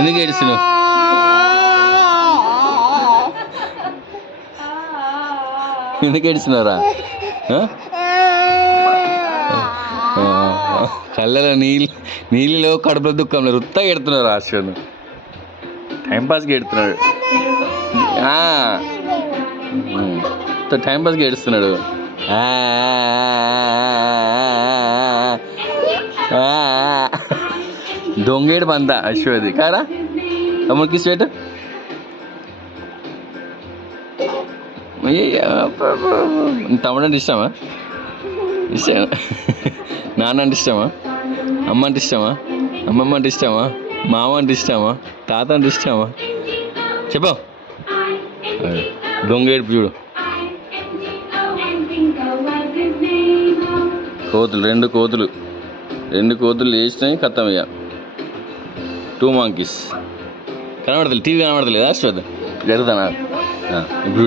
ఎందుకు ఏడుస్తున్నావు? ఎందుకు ఏడుస్తున్నారా? కళ్ళలో నీళ్ళలో కడుపులో దుఃఖంలో రుత్తా ఎడుతున్నారు ఆశ్రను. టైంపాస్కి ఎడుతున్నాడు. టైంపాస్కి ఏడుస్తున్నాడు. దొంగేడు పంత అశ్వది కారా తమ్ముడికి స్వేట్. తమ్ముడు అంటే ఇష్టమా? ఇష్టం. నాన్న అంటే ఇష్టమా? అమ్మ అంటే ఇష్టమా? అమ్మమ్మ అంటే ఇష్టమా? మామ అంటే ఇష్టమా? తాత అంటే ఇష్టమా? చెప్పు. దొంగ ఏడుపు చూడు. రెండు కోతులు వేసినాయి కత్తమయ్యా. 2 monkeys కనబడతలేదు. టీవీ కనబడతలేదు. శ్రద్ధ జరుగుతానా ఇప్పుడు